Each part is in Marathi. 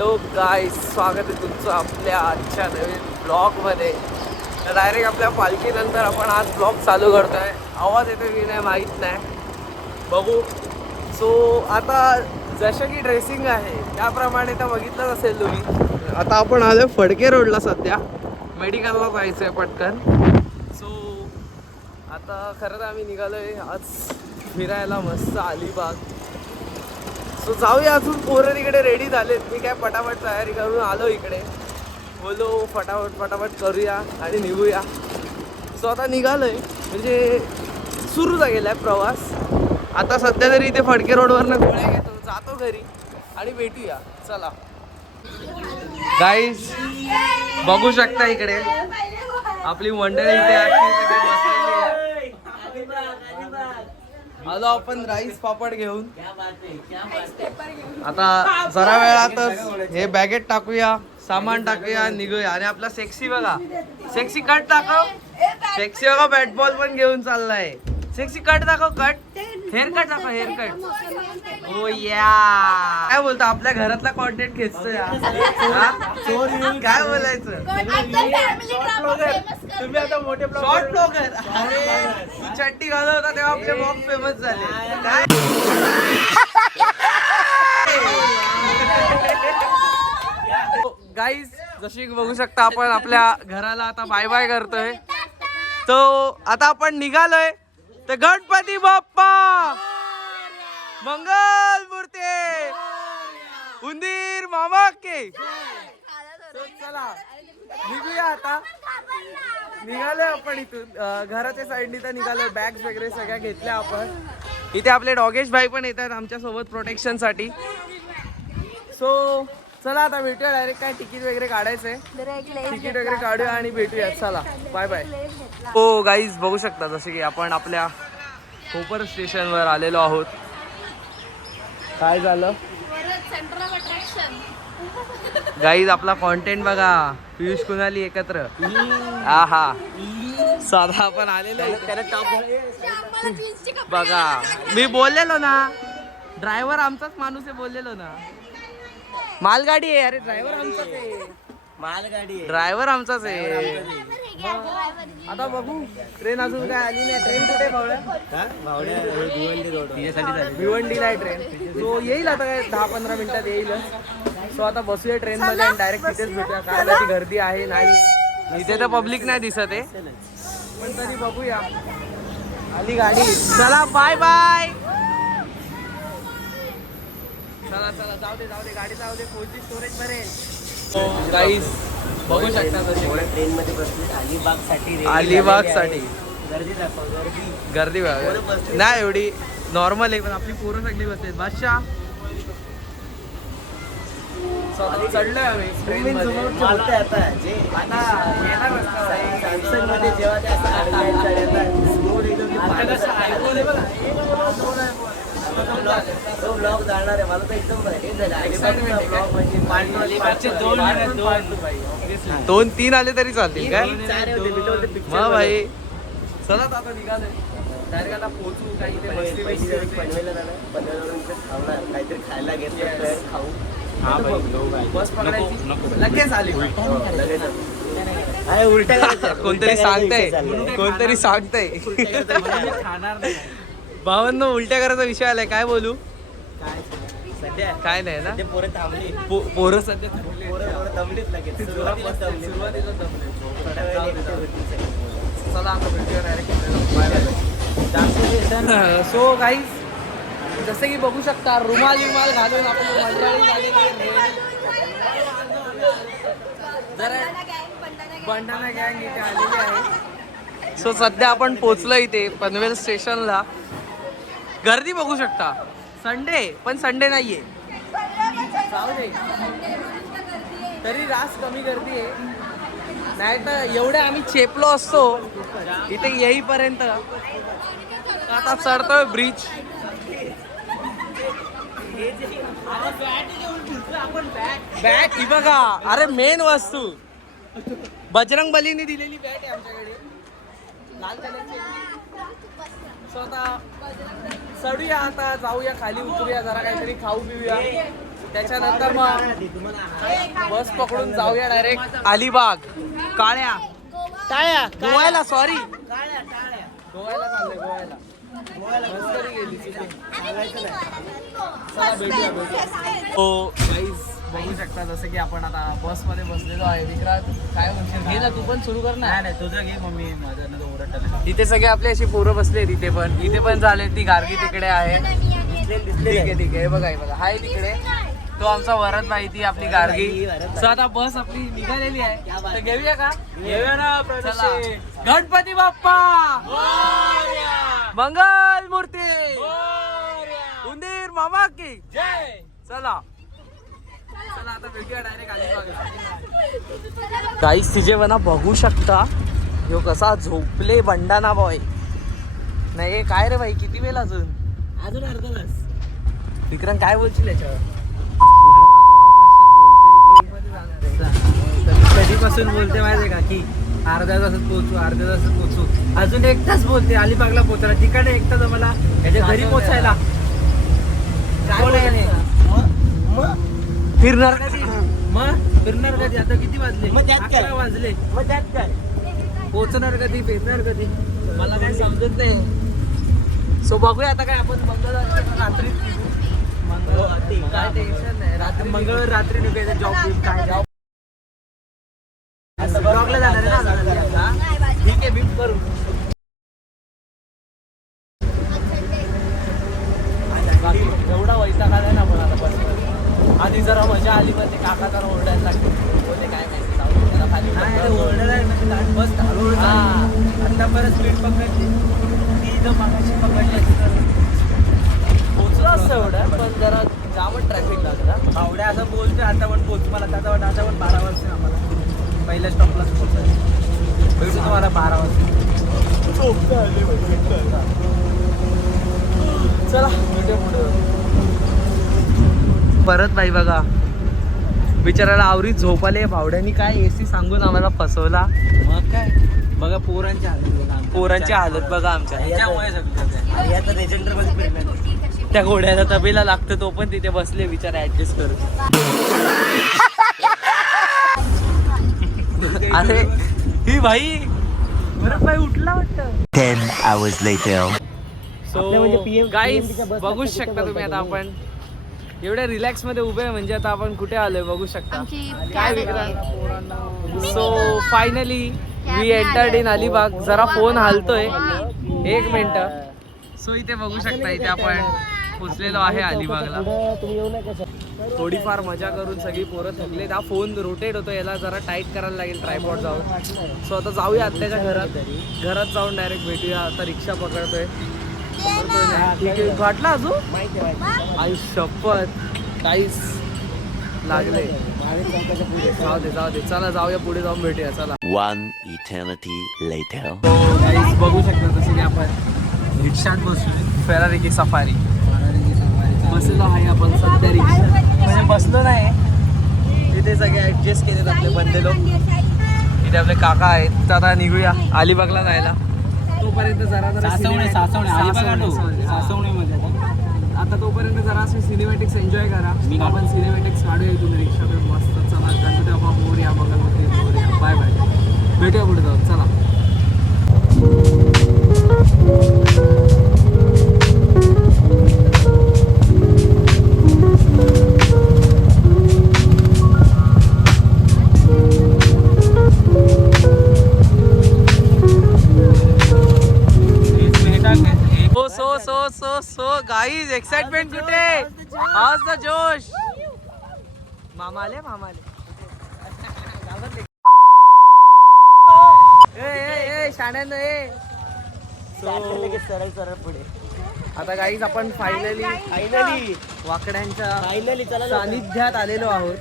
हॅलो गाईस, स्वागत आहे तुमचं आपल्या आजच्या नवीन ब्लॉगमध्ये. तर डायरेक्ट आपल्या पालखीनंतर आपण आज ब्लॉग चालू करतोय. आवाज येतो की नाही माहीत नाही, बघू. सो आता जसं की ड्रेसिंग आहे त्याप्रमाणे तर बघितलंच असेल तुम्ही. आता आपण आलो फडके रोडला, सध्या मेडिकलला जायचं आहे पटकन. सो आता खरं तर आम्ही निघालोय आज फिरायला मस्त अलिबाग. सो जाऊया. अजून पोरं तिकडे रेडी झालेत, मी काय पटापट तयारी करून आलो इकडे. बोलो फटाफट करूया आणि निघूया. सो आता निघालोय, म्हणजे सुरू गेलाय प्रवास. आता सध्या तरी इथे फडके रोडवरनं गोळ्या घेतो, जातो घरी आणि भेटूया. चला गाईस, बघू शकता इकडे आपली मंडळी इथे बसलेली आहे. आलो आपण राईस पापड घेऊन. आता जरा वेळातच हे बॅगेत टाकूया, सामान टाकूया, निघूया. आणि आपला सेक्सी बघा, सेक्सी कट दाखव. सेक्सी बघा बॅट बॉल पण घेऊन चाललाय. सेक्सी कट दाखव, कट हेअर कट दाखव, हेअर कट. ओ या, काय बोलतो, आपल्या घरातला कॉन्टेंट खेचतोय काय बोलायचं. तुम्ही आता मोठे शॉर्ट ब्लॉगर. अरे चट्टी घालत होता तेव्हा आपले ब्लॉग फेमस झाले. काय गाईज, जशी बघू शकता आपण आपल्या घराला आता बाय बाय करतोय. तो आता आपण निघालोय. तर गणपती बाप्पा मंगल मूर्ती उंदीर मामा के. चला निघूया. आता निघालोय आपण इथून घराच्या साईडनी. तर निघालोय, बॅग्स वगैरे सगळ्या घेतल्या आपण. इथे आपले डॉगेश भाई पण येतात आमच्या सोबत प्रोटेक्शन साठी. सो चला आता भेटूया डायरेक्ट. काय तिकीट वगैरे काढायचंय, तिकीट वगैरे काढूया आणि भेटूया. चला बाय बाय. हो गाईज, बघू शकता जसे की आपण आपल्या कोपर स्टेशनवर आलेलो आहोत. काय झालं गाईज, आपला कॉन्टेंट बघा. पियुष कुणाली एकत्र. हा साधा आपण आलेलो बघा. मी बोललेलो ना, ड्रायव्हर आमचाच माणूस आहे बोललेलो ना. मालगाडी आहे. अरे ड्रायव्हर आमचाच आहे. मालगाडी ड्रायव्हर आमचाच आहे. आता बघू, ट्रेन अजून काय आली नाही. ट्रेन कुठे भिवंडीला आहे ट्रेन. तो येईल आता काय 10-15 मिनिटात येईल. सो आता बसूया ट्रेन मध्ये आणि डायरेक्ट तिथेच भेटूया. काय ती गर्दी आहे नाही, इथे तर पब्लिक नाही दिसत आहे, पण तरी बघूया. आली गाडी. चला बाय बाय. चला जाऊ दे गाडी जाऊ दे. कोणती स्टोरेज भरेल. गाईस बघू शकता ट्रेन मध्ये बसली अलिबाग साठी. गर्दी नाही एवढी, नॉर्मल आहे. पण आपली पोरं सगळी बसले. बादशाह चढलोय आम्ही ट्रेन मध्ये. ब्लॉग जाणार आहे. मला तर एकदम दोन तीन आले तरी चालतील काय मग भाई. चला आता निघालोय डायरेक्ट. आता पोहोचू. काही काहीतरी खायला घेतलं खाऊ. बस पकडायची लगेच आली. कोणतरी सांगतंय खाणार नाही. भावांनो, उलट्या करायचा विषय आलाय. काय बोलू, काय नाही ना. पोरं सध्या चला आता भेटूया डायरेक्ट. सो गाईज, जसं की बघू शकता रुमाल घालून आपण मंडळी बंडाना गँग इथे आलेली आहे. सो सध्या आपण पोचलो इथे पनवेल स्टेशनला. गर्दी बघू शकता. संडे पण संडे नाहीये, जाऊ दे तरी रास कमी गर्दी आहे. नाही तर एवढे आम्ही चेपलो असतो इथे येईपर्यंत. आता चढतोय ब्रिज. बॅट ही बघा. अरे मेन वस्तू बजरंग बलीने दिलेली बॅट आहे आमच्याकडे, लाल कलरची. सो आता चढूया, आता जाऊया खाली, उतरूया, जरा काहीतरी खाऊ पिऊया त्याच्यानंतर मग बस पकडून जाऊया डायरेक्ट अलिबाग. काळ्या टाळ्या गोव्याला, सॉरी गोव्याला चाललंय, गोव्याला मस्करी गेली तिथे. चला भेटूया. हो गाईज बघू शकता जसं की आपण आता बस मध्ये बसलेलो आहे. विक्रांत काय म्हणशील? घे ना तू पण सुरू कर ना. नाही तुझं घे मम्मी, माझं ओरडत. तिथे सगळे आपले अशी पोरं बसले तिथे पण, इथे पण झाले. ती गार्गी तिकडे आहे. ठीक आहे बघा, हे बघा हाय तिकडे तो आमचा वरद भाई, ती आपली गार्गी. सो आता बस आपली निघालेली आहे, तर घेऊया का? घेऊया ना. चला. गणपती बाप्पा मंगल मूर्ती उंदीर मामा की जय. चला आता भेटूया डायरेक्ट अलिबागला. काहीच तिचे म्हणा बघू शकता ह्यो कसा झोपले बंडाना बॉय. नाही काय रे भाई, किती वेळ अजून अर्धा तास. विक्रम काय बोलशील याच्यावर? कधीपासून बोलते माहिती का की अर्ध्या तासात पोहोचू. अजून 1 तास बोलते अलिबागला पोहोचला. तिकडे 1 तास आम्हाला याच्या घरी पोहोचायला. फिरणार कधी? मग फिरणार कधी? आता किती वाजले? 11 वाजले. मग त्यात काय पोहोचणार कधी? फिरणार कधी? मला काही समजत नाही. सो बघूया आता काय आपण रात्री काय टेन्शन नाही. रात्री मंगळवार रात्री निघायचं. जॉब काय जॉब ब्लॉगला जाणार आहे ना. ठीक आहे बीट करू. एवढा वैताग आलाय ना पण आता बसमध्ये. आधी जरा मजा आली पण ते काका जरा ओरडायला लागले. बोलले काय माहिती जाऊ दे, जरा खाली ओरडला बस चालू. आता परत स्पीड पकडली ती इथं मागाशी पकडली. पोचलं असतं एवढं पण जरा जामच ट्रॅफिक लागला. आवड्या असं बोलतोय आता पण पोहोच. मला आता पण 12 वाजता आम्हाला पहिल्या स्टॉपलाच पोहोचायचं. भेटू तुम्हाला 12 वाजता. चला भेटूया पुढे. परत भाई बघा बिचाराला आवरीत झोपाले. भावड्यांनी काय एसी सांगून आम्हाला फसवला. मग काय बघा पोरांची हालत बघा आमच्या. रेजेंडर मध्ये त्या घोड्याला तबेला लागतो तो पण तिथे बसले बिचारा ऍडजस्ट करून. अरे ही भाई बरं भाई उठला वाटतं. 10 hours later. सो गाईज बघू शकता तुम्ही आता आपण एवढ्या रिलॅक्स मध्ये उभे आहे. म्हणजे आता आपण कुठे आलोय बघू शकता. काय Vikrant? So finally we entered in Alibag. जरा फोन हालतोय 1 मिनिट. सो इथे बघू शकता इथे आपण पोचलेलो आहे अलिबागला. थोडीफार मजा करून सगळी पोरं थकले. हा फोन रोटेट होतो, याला जरा टाईट करायला लागेल ट्रायपॉड जाऊन. सो आता जाऊया आत्याच्या घरात जाऊन डायरेक्ट भेटूया. आता रिक्षा पकडतोय. घाटला अजून आई शपथ काहीच लागले. जाऊ दे चला जाऊया पुढे जाऊन भेटूया. चला. One eternity later. बघू शकता जसं की आपण रिक्षात बसलो. फेरारी की सफारी बसलो आहे आपण सध्या. रिक्षा म्हणजे बसलो नाही, तिथे सगळे ऍडजस्ट केलेत आपले बंदे लोक. इथे आपले काका आहेत. तर आता निघूया अलिबागला जायला. तोपर्यंत जरा आता तोपर्यंत जरा असे सिनेमॅटिक्स एन्जॉय करा. आपण सिनेमॅटिक्स काढूया इथून रिक्षातून मस्त. चला गणपती बाप्पा मोरया, बगलवती मोरया. बाय बाय, भेटूया पुढे जाऊन. चला. सो गाईज एक्साइटमेंट कुठे? आज द जोश. मामा आले. शाण्यानं सरळ पुढे. आता गाईज आपण फायनली वाकड्यांच्या सानिध्यात आलेलो आहोत.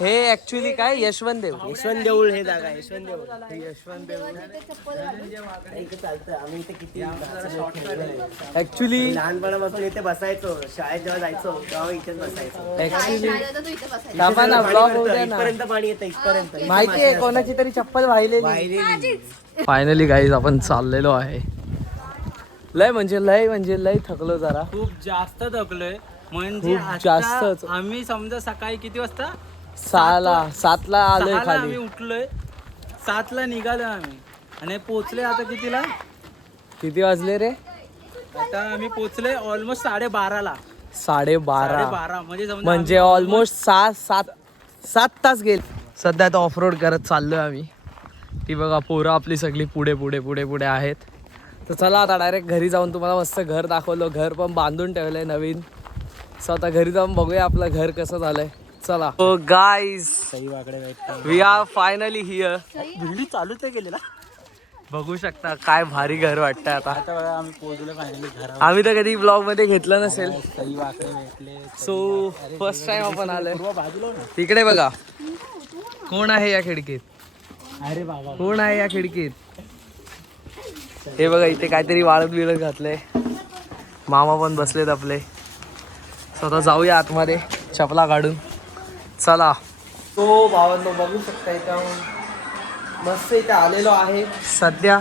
हे ऍक्च्युली काय यशवंत देऊळ हे जागा. यशवंत देऊळ ऍक्च्युली लहानपणापासून इथे बसायचो. शाळेत जेव्हा जायचो तेव्हा इथेच बसायचो. ऍक्च्युली ब्लॉग होऊ द्या ना. इथपर्यंत पाणी येतं. इथपर्यंत माहिती आहे कोणाची तरी चप्पल वाहिलेली. फायनली गाईज आपण चाललेलो आहे. लय थकलो जरा. खूप जास्त थकलोय म्हणजे खूप आता जास्तच. आम्ही समजा सकाळी किती वाजता 7ला आलोय 6ला खाली. आम्ही उठलोय 7ला निघालो आम्ही आणि पोचले आता कितीला किती वाजले रे? आता आम्ही पोचलोय ऑलमोस्ट 12:30ला 12:30 म्हणजे समजा म्हणजे आम्ही ऑलमोस्ट 7 तास गेले. सध्या आता ऑफरोड करत चाललोय आम्ही. ती बघा पोरं आपली सगळी पुढे आहेत. तर चला आता डायरेक्ट घरी जाऊन तुम्हाला मस्त घर दाखवलं. घर पण बांधून ठेवलंय नवीन. सो आता घरी जाऊन बघूया आपलं घर कसं झालंय. चला. सो गाईज सही वाकडे भेटतात. We are finally here. Video चालूच आहे गेलेला. बघू शकता काय भारी घर वाटतंय आता. आता बघा आम्ही पोहोचलो फायनली घरावर. आम्ही तर कधी ब्लॉग मध्ये घेतलं नसेल. सही वाकडे भेटले. सो फर्स्ट टाइम आपण आलोय. बाजूला ना. तिकडे बघा कोण आहे या खिडकीत. अरे बाबा कोण आहे या खिडकीत. हे बघा इथे काहीतरी वाळत बिळत घातलंय. मामा पण बसलेत आपले. स्वतः जाऊया आतमध्ये चपला काढून. चला. तो भावांनो बघू शकता इथं मस्त इथे आलेलो आहे. सध्या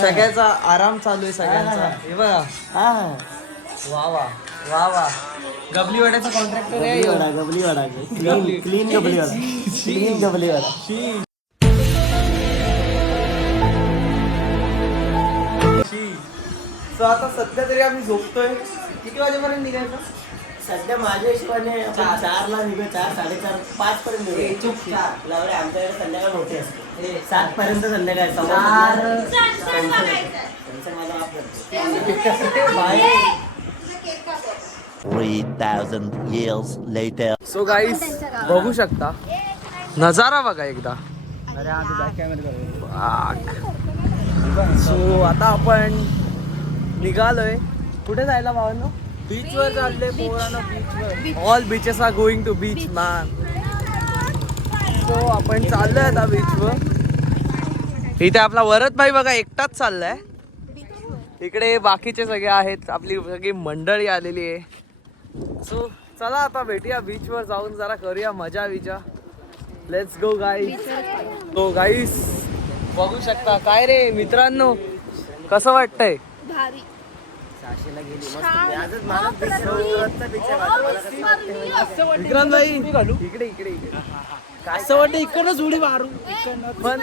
सगळ्याचा आराम चालू आहे सगळ्यांचा. हे बघा वा वा वा वा. गबली वाड्याचा कॉन्ट्रॅक्टर आहे. सो आता सध्या तरी आम्ही झोपतोय. किती वाजेपर्यंत निघायचं? सध्या माझ्या हिशोबाने 4ला निघू. 4, 4:30, 5 पर्यंत निघू. लावले आमच्याकडे संध्याकाळ मोठी असते. 7 पर्यंत संध्याकाळ. 3,000 years later. सो गाईस बघू शकता नजारा बघा एकदा. अरे हा तू बॅक कॅमेरा सो आता आपण निघालोय. कुठे जायला भावांनो? बीच वर चालले पोरांना बीच वर. All beaches are going to beach man. So आपण चाललोय आता बीचवर. इथे आपला वरद भाई बघा एकटाच चाललाय. इकडे बाकीचे सगळे आहेत. आपली सगळी मंडळी आलेली आहे. सो चला आता भेटूया बीचवर जाऊन जरा करूया मजा विजा. लेट्स गो गाईस. तो गाईस बघू शकता काय रे मित्रांनो कसं वाटतंय? विक्रांत भाई इकडे इकडे इकडे. असं वाटतं इकडनंच उडी मारू. पण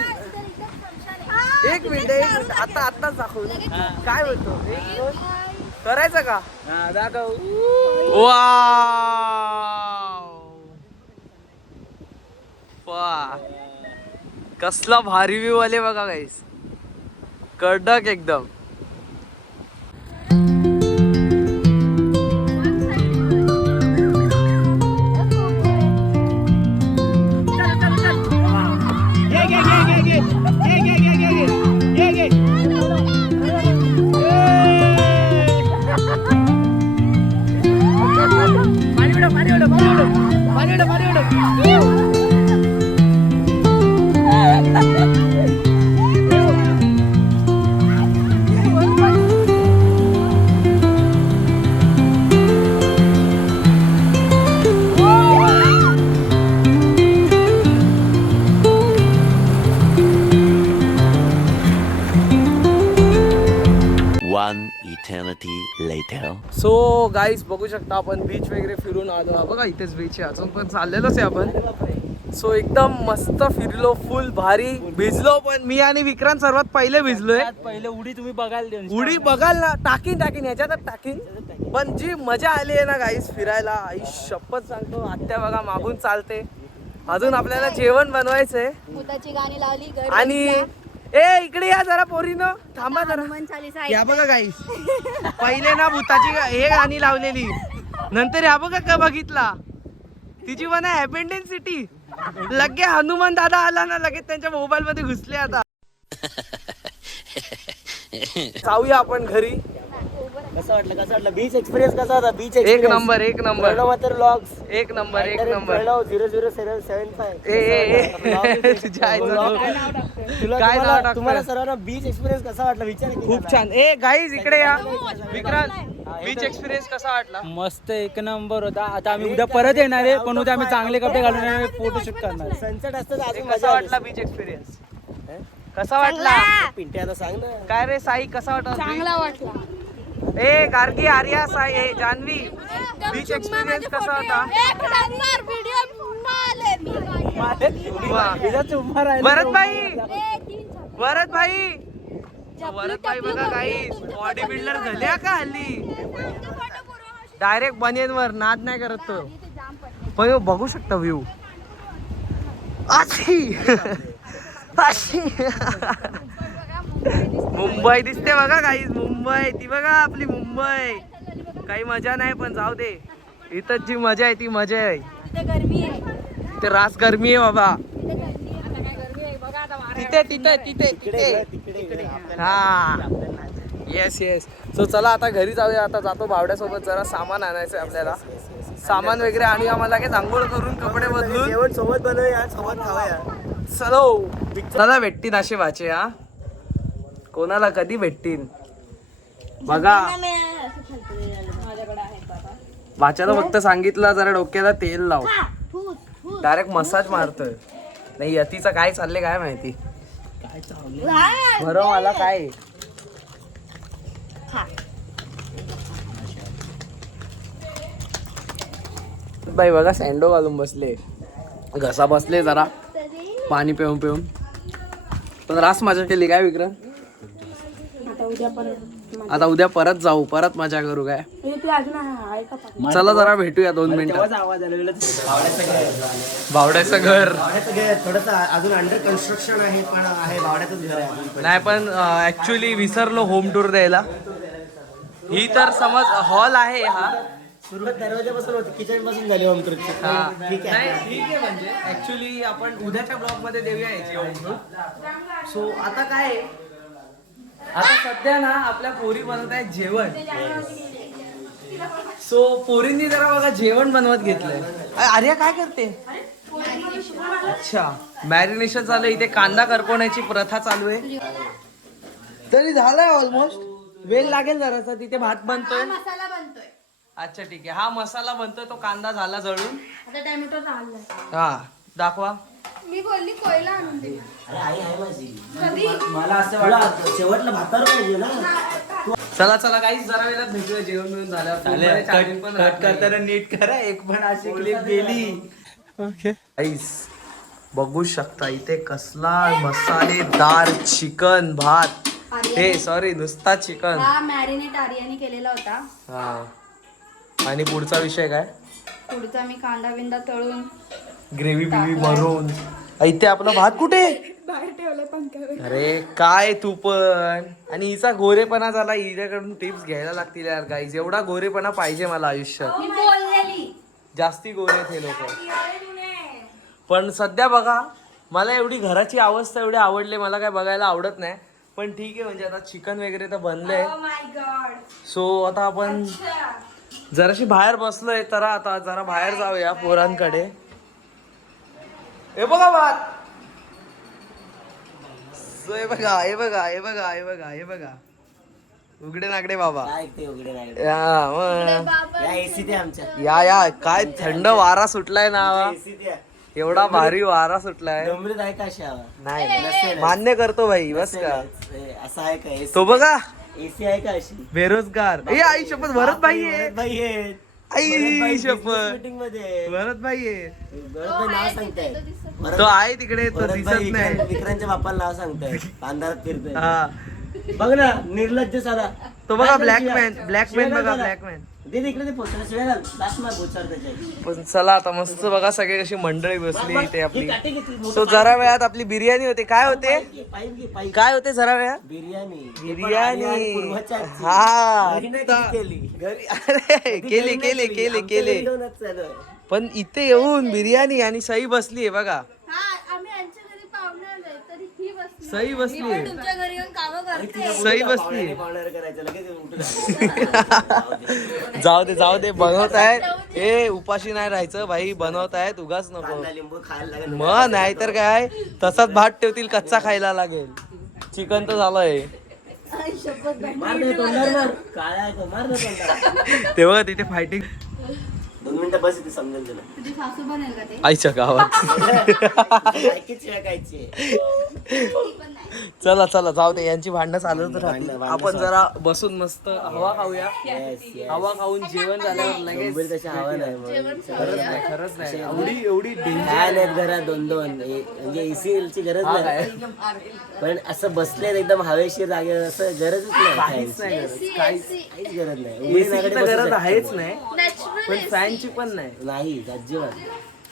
एक मिनिट आताच दाखवू. काय बोलतो करायचं का? दाखव. वा कसला भारी व्ह्यू आले बघा गाईस. कडक एकदम. One eternity later. So guys बघू शकता आपण बीच वगैरे फिरून आलो. बघा इथेच बीच आहे. अजून पण चाललेलोच आहे आपण. सो एकदम मस्त फिरलो. फुल भारी भिजलो पण. मी आणि विक्रांत सर्वात पहिले भिजलोय. पहिले उडी तुम्ही बघायला उडी बघाल ना. टाकीन ह्याच्यातच टाकीन. पण जी मजा आली आहे ना गाईस फिरायला आई शपथ सांगतो. आत्या बघा मागून चालते. अजून आपल्याला जेवण बनवायचंय. भूताची गाणी लावली आणि ए इकडे या जरा पोरीनो थांबा जरा. हनुमान चालीसा या बघा गाईस पहिले ना भूताची हे गाणी लावलेली. नंतर या बघा का बघितला तिची म्हणा अबेंडन सिटी. लगे हनुमान दादा आला ना लगेच त्यांच्या मोबाईल मध्ये घुसले. आता जाऊया आपण घरी. कसं वाटलं बीच एक्सपिरियन्स कसा होता? बीच एक नंबर एक नंबर व्लॉग्स एक नंबर एक नंबर. 00775. तुझ्या आईचं नाव. काय नाव टाकतोय? तुम्हाला सर्वांना बीच एक्सपिरियन्स कसा वाटला विचार की खूप छान. ए गाईज इकडे या. विक्रांत बीच एक्सपिरियन्स कसा वाटला? मस्त एक नंबर होता. आता आम्ही उद्या परत येणार आहे पण उद्या आम्ही चांगले कपडे घालून फोटोशूट करणार आहे. सनसेट असतं तर अजून कसा मजा वाटला बीच एक्सपिरियन्स? कसा वाटला? पिंटे आता सांग ना. काय रे साई कसा वाटला? चांगला वाटला. ए गार्गी, आर्या, साई, ए जान्हवी, बीच एक्सपिरियन्स कसा होता? भरत भाई बघा काही बॉडी बिल्डर झाल्या का हल्ली. डायरेक्ट बनियनवर नाद नाही करत तो. पण बघू शकता व्ह्यू अशी अशी मुंबई दिसते बघा काही. मुंबई ती बघा आपली मुंबई. काही मजा नाही पण जाऊ दे. इथं जी मजा आहे ती मजा आहे. ते रास गरमी आहे बाबा. तिथे तिथे तिथे तिथे हा येस येस. सो चला आता घरी जाऊया. आता जातो भावड्यासोबत. जरा सामान आणायचं आहे आपल्याला. सामान वगैरे आणि आम्हाला काय आंघोळ करून कपडे बदलून जेवण सोबत बनवूया, सोबत खाऊया. चलो चला भेटतील असे वाचे. हा कोणाला कधी भेटतील बघा. वाच्याला फक्त सांगितलं जरा डोक्याला तेल लाव. डायरेक्ट मसाज मारतोय. नाही यतीचं काय चाललंय काय माहिती. बरं मला काय बाई बघा सँडो घालून बसले. घसा बसले जरा पाणी पिऊन पिऊन. पण रास मजा केली काय विक्रम. आता उद्या परत जाऊ, परत मजा करू काय. चला जरा भेटूया 2 मिनिटं. आवाज आलेला भावड्याचं घर थोडस अजून अंडर कन्स्ट्रक्शन आहे, पण आहे भावड्याचंच घर आहे. नाही पण ऍक्च्युली विसरलो होम टूर द्यायला. ही तर समज हॉल आहे. हा सुरुवात दरवाजापासून होती, किचन पासून झाली होम टूरची. ठीक आहे. नाही ठीक आहे. म्हणजे ऍक्च्युली आपण उद्याच्या ब्लॉग मध्ये देऊया याची होम टूर. सो आता काय आहे, आता सध्या ना आपल्या पोरी बनवत आहेत जेवण. सो पोरींनी जरा बघा जेवण बनवत घेतलंय. आर्या काय करते. अच्छा मॅरिनेशन चालू आहे. इथे कांदा करपवण्याची प्रथा चालू आहे. तरी झालंय ऑलमोस्ट. वेळ लागेल जरासा. तिथे भात बनतोय. मसाला बनतोय. अच्छा ठीक आहे. हा मसाला बनतोय. तो कांदा झाला जळून. आता टॅमॅटो झालाय. हा दाखवा. मी बोलली कोयला आणून दे. अरे आई आहे माझी. कधी मला असं वाटलं शेवटला भातावर पाहिजे ना. चला चला काहीच जरा वेळात भेटूया. जेवण मिळून झाल्यावर कट करताना नीट करा. एक पण अशी क्लिप गेली. गाईस बघू शकता इथे कसला मसालेदार चिकन भात. हे सॉरी नुसता चिकन. हा मॅरिनेट आर्याने केलेला होता. हा आणि पुढचा विषय काय. पुढचा मी कांदा बिंदा तळून ग्रेव्ही बिव्ही भरून. इथे आपला भात कुठे. बाहेर ठेवलं पंख्यावर. अरे काय तू पण. आणि हिचा गोरेपणा झाला. हिच्याकडून टिप्स घ्यायला लागतील यार गाईज. एवढा गोरेपणा पाहिजे मला आयुष्यात. मी बोललेली जास्ती गोरे आहेत हे लोक. पण सध्या बघा मला एवढी घराची अवस्था एवढी आवडली. मला काय बघायला आवडत नाही. पण ठीक आहे. म्हणजे आता चिकन वगैरे तर बनलंय. माय गॉड. सो आता आपण जराशी बाहेर बसलोय. तर आता जरा बाहेर जाऊया पोरांकडे. हे बघा भात. हे बघा हे बघा हे बघा हे बघा हे बघा. उघडे नागडे बाबा. काय ते उघडे नाही. या मग. या एसी ते आमच्या. या काय थंड वारा सुटलाय ना. एसी द्या. एवढा भारी वारा सुटलाय. डोंबरीत आहे का अशा. नाही मान्य करतो भाई बस का. असं आहे का. तो बघा एसी आहे का अशी. बेरोजगार. ए आई शपथ भरत भाई आहे. भाई आहेत. आई शपथ मीटिंग मध्ये भरत भाई आहे. भरतभाई नाव सांगताय. तो आहे तिकडे. तो भरतभाई दिसत नाही. विक्रांतच्या बापाला नाव सांगताय. अंधारात फिरतोय. हा बघ ना निर्लज्ज साला. तो बघा ब्लॅकमॅन. ब्लॅकमॅन बघा ब्लॅकमॅन. दे इकडे ते पोचला शिवाय घाल. लास्ट मार बोचार त्याच्या. पण चला आता मस्त बघा सगळे कशी मंडळी बसली इथे आपली. काटे घेतली. सो जरा वेळात आपली बिर्याणी होते. काय होते पाईप घे पाईप. काय होते जरा वेळात. बिर्याणी. हा केली. घरी अरे केले केले केले केले. पण इथे येऊन बिर्याणी आणि सई बसली बघा. हा आम्ही यांच्या घरी पाहुणे आलोय तरी ही बसली. सई बसली. मी पण तुमच्या घरी येऊन कामं करते. सई बसली. करायचं लगेच उठून. जाऊ दे बनवत आहेत. ए उपाशी नाही राहायचं भाई. बनवत आहेत उगाच नको. लिंबू खायला लागेल. मग नाही तर काय तसाच भात ठेवतील. कच्चा खायला लागेल. चिकन तर झालंय. मार दे तोंडावर मार. काळा आहे तो. मार दे तोंडावर. तेव्हा तिथे फायटिंग. 2 मिनिटं बस इथे समजेल तुला. तुझी सासू बनेल का ते? आईच्या गावात ऐकीच शिकायची. चला चला जाऊ दे, यांची भांडणं चालूच राहतील. भांडणं आपण जरा बसून मस्त हवा खाऊया. Yes, yes. हवा खाऊन जेवण झाल्यावर लगेच मुंबईत तशी हवा नाही मग. खरंच नाही एवढी फॅन आहेत घरात 2-2 म्हणजे एसी ची गरज नाही. पण असं बसले एकदम हवेशीर जागेवर असं गरजच नाही काहीच फॅनची. नाही गरज, काहीच काहीच गरज नाही. AC ची तर गरज आहेच नाही, Natural पण AC. फॅनची पण नाही. नाही अजिबात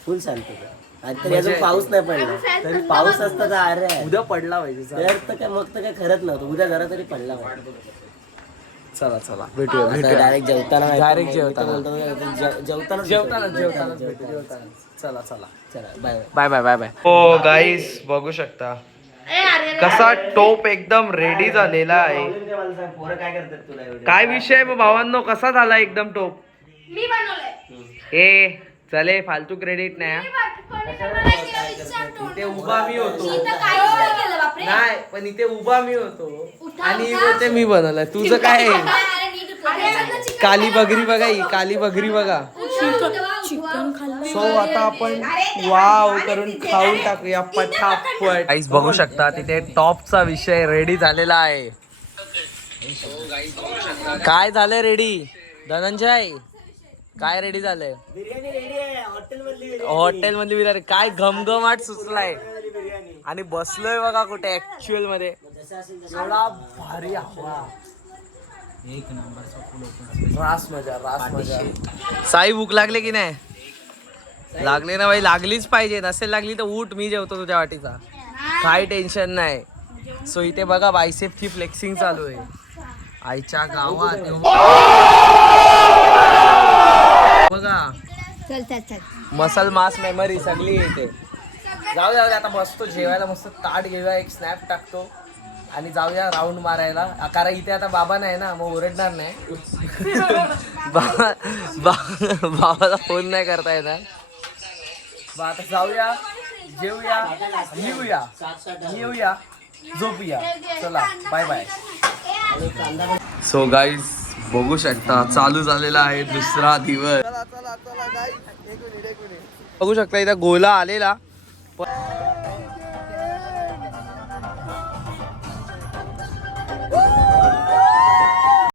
फुल शांतता. आता तरी अजून पाऊस नाही पडला, तरी पाऊस असता तर अरे उद्या पडला पाहिजे. तर काय मग तर काय खरंच नव्हतं. उद्या जरा तरी पडला पाहिजे. चला चला भेटूया डायरेक्ट जेवताना Direct जेवताना. जेवताना जेवताना चला चला चला bye bye bye bye bye. हो गाईस बघू शकता कसा टोप एकदम रेडी झालेला आहे. पोरं काय करतात तुला एवढे? काय विषय मग भावांनो, कसा झाला एकदम टोप? मी बनवलंय. ए चले फालतू क्रेडिट नाही हा. कोणी मला नाही केलं, विचारतो. इथे उभा मी होतो. मी तर काहीच नाही केलं बापरे. नाही पण इथे उभा मी होतो उठा, आणि उठा. ते मी बनवलं. तुझं काय आहे? अरे नीट उठवा. अरे चिकन काली बगरी बघा ही काली बगरी बघा. चिकन सो आता आपण वाव करून खाऊन टाकूया पटापट. गाईस बघू शकता तिथे टॉपचा विषय रेडी झालेला आहे. काय झालंय रेडी धनंजय? काय रेडी झालंय? बिर्याणी रेडी आहे हॉटेल मधली. हॉटेल मध्ये बिर्याणी. काय घमघमाट सुचलाय आणि बसलोय बघा कुठे ऍक्च्युअल मध्ये. एवढा भारी हवा, एक नंबर रास मजा रास मजा. साई भूक लागले की नाही? लागले ना बाई, लागलीच पाहिजे. नसेल लागली तर उठ, मी जेवतो तुझ्या वाटीचा. काही टेन्शन नाही. सो इथे बघा बायसेपची फ्लेक्सिंग चालू आहे आईच्या गावात. बघा चल चल चल. मसल मास मेमरी सगळी येते. जाऊ द्या आता बसतो जेवायला, मस्त ताट घेऊया, एक स्नॅप टाकतो आणि जाऊया राऊंड मारायला. कारण इथे आता बाबा नाही ना, मग ओरडणार नाही. बाबाला फोन नाही करता येणार. आता जाऊया, जेवूया, येऊया, झोपूया. चला बाय बाय. सो गाईज बघू शकता चालू झालेला आहे दुसरा दिवस. बघू शकता इथं गोला आलेला.